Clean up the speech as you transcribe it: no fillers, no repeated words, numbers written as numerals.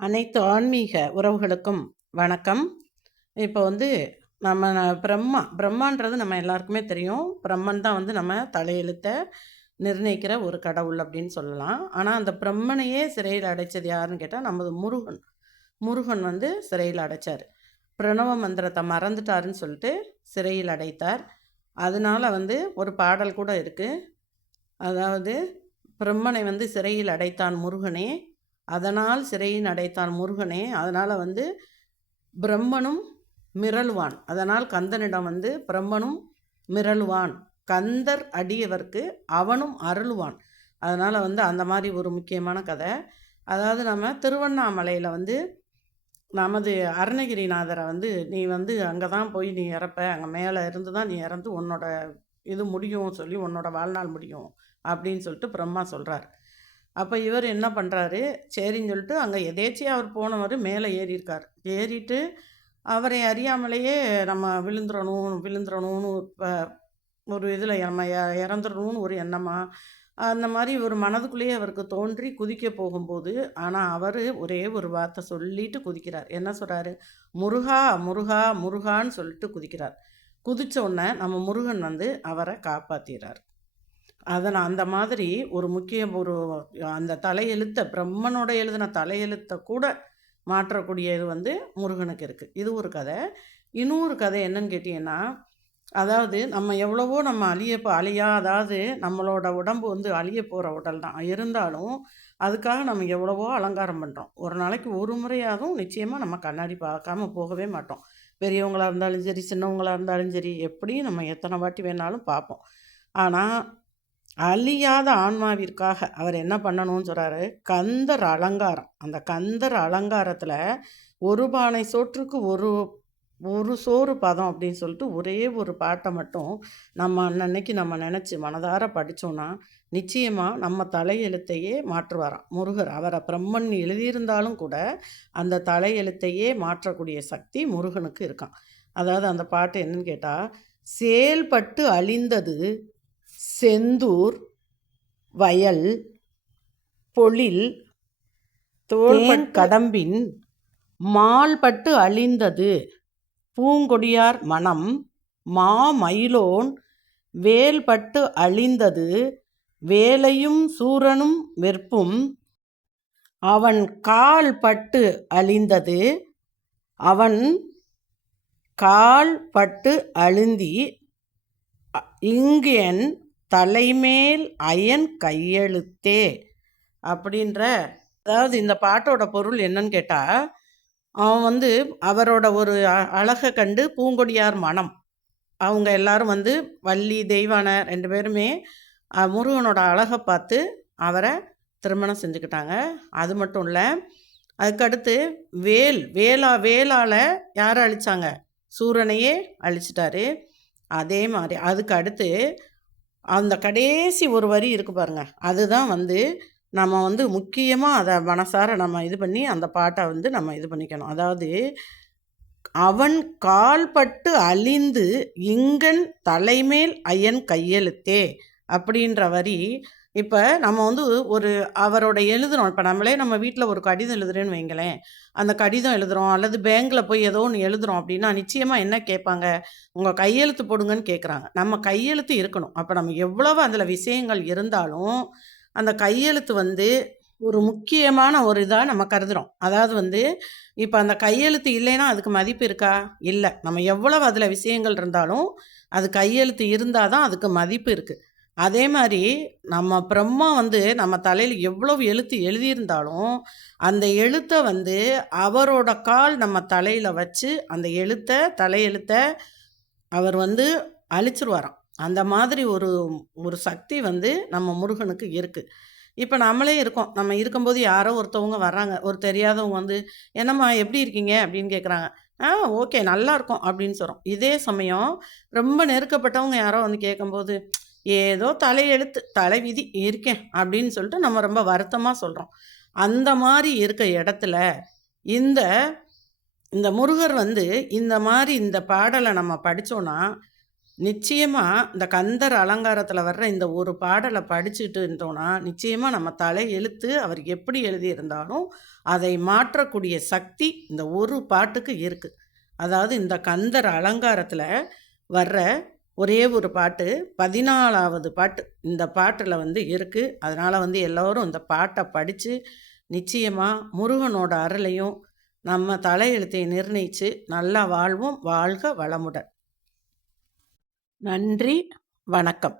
அனைத்து ஆன்மீக உறவுகளுக்கும் வணக்கம். இப்போ நம்ம பிரம்மான்றது நம்ம எல்லாருக்குமே தெரியும். பிரம்மன் தான் நம்ம தலையெழுத்த நிர்ணயிக்கிற ஒரு கடவுள் அப்படின்னு சொல்லலாம். ஆனால் அந்த பிரம்மனையே சிறையில் அடைச்சது யாருன்னு கேட்டால் நமது முருகன். முருகன் சிறையில் அடைச்சார். பிரணவ மந்திரத்தை மறந்துட்டாருன்னு சொல்லிட்டு சிறையில் அடைத்தார். அதனால ஒரு பாடல் கூட இருக்குது. அதாவது பிரம்மனை சிறையில் அடைத்தான் முருகனே, அதனால் சிறையின் அடைத்தான் முருகனே, அதனால் பிரம்மனும் மிரளுவான். அதனால் கந்தனிடம் பிரம்மனும் மிரளுவான், கந்தர் அடியவர்க்கு அவனும் அருளுவான். அதனால் அந்த மாதிரி ஒரு முக்கியமான கதை. அதாவது நம்ம திருவண்ணாமலையில் நமது அருணகிரிநாதரை நீ அங்கே தான் போய் நீ இறப்ப, அங்கே மேலே இருந்து தான் நீ இறந்து உன்னோட இது முடியும் சொல்லி, உன்னோட வாழ்நாள் முடியும் அப்படின்னு சொல்லிட்டு பிரம்மா சொல்கிறார். அப்போ இவர் என்ன பண்ணுறாரு, சரின்னு சொல்லிட்டு அங்கே எதேச்சியாக அவர் போனவர் மேலே ஏறியிருக்கார். ஏறிட்டு அவரை அறியாமலேயே நம்ம விழுந்துடணும்னு ஒரு இதில் நம்ம இறந்துடணும்னு ஒரு எண்ணமாக அந்த மாதிரி ஒரு மனதுக்குள்ளேயே அவருக்கு தோன்றி குதிக்க போகும்போது, ஆனால் அவர் ஒரே ஒரு வார்த்தை சொல்லிட்டு குதிக்கிறார். என்ன சொல்கிறாரு, முருகா முருகா முருகான்னு சொல்லிட்டு குதிக்கிறார். குதித்த உடனே நம்ம முருகன் அவரை காப்பாற்றிறார். அந்த மாதிரி ஒரு அந்த தலையெழுத்தை பிரம்மனோட எழுதின தலையெழுத்தை கூட மாற்றக்கூடியது முருகனுக்கு இருக்குது. இது ஒரு கதை. இன்னொரு கதை என்னன்னு கேட்டிங்கன்னா, அதாவது நம்ம எவ்வளவோ நம்ம அதாவது நம்மளோட உடம்பு அழிய போகிற உடல் தான் இருந்தாலும் அதுக்காக நம்ம எவ்வளவோ அலங்காரம் பண்ணுறோம். ஒரு நாளைக்கு ஒரு முறையாகவும் நிச்சயமாக நம்ம கண்ணாடி பார்க்காம போகவே மாட்டோம். பெரியவங்களாக இருந்தாலும் சரி, சின்னவங்களாக இருந்தாலும் சரி, எப்படியும் நம்ம எத்தனை வாட்டி வேணாலும் பார்ப்போம். ஆனால் அழியாத ஆன்மாவிற்காக அவர் என்ன பண்ணணும்னு சொல்கிறாரு, கந்தர் அலங்காரம். அந்த கந்தர் அலங்காரத்தில் ஒரு பானை சோற்றுக்கு ஒரு சோறு பதம் அப்படின்னு சொல்லிட்டு ஒரே ஒரு பாட்டை மட்டும் நம்ம அன்னன்னைக்கு நம்ம நினச்சி மனதார படித்தோன்னா நிச்சயமாக நம்ம தலையெழுத்தையே மாற்றுவாராம் முருகர். அவரை பிரம்மன் எழுதியிருந்தாலும் கூட அந்த தலையெழுத்தையே மாற்றக்கூடிய சக்தி முருகனுக்கு இருக்கான். அதாவது அந்த பாட்டு என்னன்னு கேட்டால், செயல்பட்டு அழிந்தது செந்தூர் வயல் பொழில் தோள் கடம்பின் மால்பட்டு அழிந்தது பூங்கொடியார் மனம் மாமயிலோன் வேல்பட்டு அழிந்தது வேலையும் சூரனும் வெற்பும் அவன் கால் பட்டு அழிந்தது அவன் கால் பட்டு அழுந்தி இங்கு என் தலைமேல் அயன் கையெழுத்தே அப்படின்ற. அதாவது இந்த பாட்டோட பொருள் என்னன்னு கேட்டால், அவன் அவரோட ஒரு அழகை கண்டு பூங்கொடியார் மனம், அவங்க எல்லாரும் வள்ளி தெய்வானை 2 பேருமே முருகனோட அழகை பார்த்து அவரை திருமணம் செஞ்சுக்கிட்டாங்க. அது மட்டும் இல்லை, அதுக்கடுத்து வேலால் யாரை அழித்தாங்க, சூரனையே அழிச்சிட்டாரு. அதே மாதிரி அதுக்கு அடுத்து அந்த கடைசி ஒரு வரி இருக்குது பாருங்க, அதுதான் நம்ம முக்கியமாக அதை மனசார நம்ம இது பண்ணி அந்த பாட்டை நம்ம இது பண்ணிக்கணும். அதாவது அவன் கால்பட்டு அழிந்து இங்கன் தலைமேல் அயன் கையெழுத்தே அப்படின்ற வரி. இப்போ நம்ம ஒரு அவரோட எழுதுகிறோம். இப்போ நம்மளே நம்ம வீட்டில் ஒரு கடிதம் எழுதுறேன்னு வைங்களேன், அந்த கடிதம் எழுதுகிறோம் அல்லது பேங்க்கில் போய் ஏதோ ஒன்று எழுதுகிறோம் அப்படின்னா நிச்சயமாக என்ன கேட்பாங்க, உங்கள் கையெழுத்து போடுங்கன்னு கேட்குறாங்க. நம்ம கையெழுத்து இருக்கணும். அப்போ நம்ம எவ்வளவு அதில் விஷயங்கள் இருந்தாலும் அந்த கையெழுத்து ஒரு முக்கியமான ஒரு இதாக நம்ம கருதுகிறோம். அதாவது இப்போ அந்த கையெழுத்து இல்லைன்னா அதுக்கு மதிப்பு இருக்கா? இல்லை. நம்ம எவ்வளவு அதில் விஷயங்கள் இருந்தாலும் அது கையெழுத்து இருந்தால் தான் அதுக்கு மதிப்பு இருக்குது. அதே மாதிரி நம்ம பிரம்மா நம்ம தலையில் எவ்வளவு எழுத்து எழுதியிருந்தாலும் அந்த எழுத்தை அவரோட கால் நம்ம தலையில் வச்சு அந்த தலையெழுத்தை அவர் அழிச்சிருவாராம். அந்த மாதிரி ஒரு சக்தி நம்ம முருகனுக்கு இருக்குது. இப்போ நம்மளே இருக்கோம். நம்ம இருக்கும்போது யாரோ ஒருத்தவங்க வர்றாங்க, ஒரு தெரியாதவங்க என்னம்மா எப்படி இருக்கீங்க அப்படின்னு கேட்குறாங்க. ஓகே நல்லா இருக்கும் அப்படின்னு சொல்கிறோம். இதே சமயம் ரொம்ப நெருக்கப்பட்டவங்க யாரோ கேட்கும்போது, ஏதோ தலையெழுத்து தலைவிதி இருக்கேன் அப்படின்னு சொல்லிட்டு நம்ம ரொம்ப வருத்தமாக சொல்கிறோம். அந்த மாதிரி இருக்க இடத்துல இந்த இந்த முருகர் இந்த மாதிரி இந்த பாடலை நம்ம படித்தோன்னா நிச்சயமா இந்த கந்தர் அலங்காரத்துல வர்ற இந்த ஒரு பாடல படிச்சுட்டு இருந்தோம்னா, நிச்சயமா நம்ம தலை எழுத்து அவர் எப்படி எழுதியிருந்தாலும், அதை மாற்றக்கூடிய சக்தி இந்த ஒரு பாட்டுக்கு இருக்கு. அதாவது இந்த கந்தர் அலங்காரத்துல வர்ற ஒரே ஒரு பாட்டு 14வது பாட்டு. இந்த பாட்டுல இருக்கு. அதனால எல்லோரும் இந்த பாட்ட படிச்சு, நிச்சயமா முருகனோட அருளையும், நம்ம தலையெழுத்தை நிர்ணயிச்சு நல்லா வாழ்வோம். வாழ்க வளமுடன். நன்றி. வணக்கம்.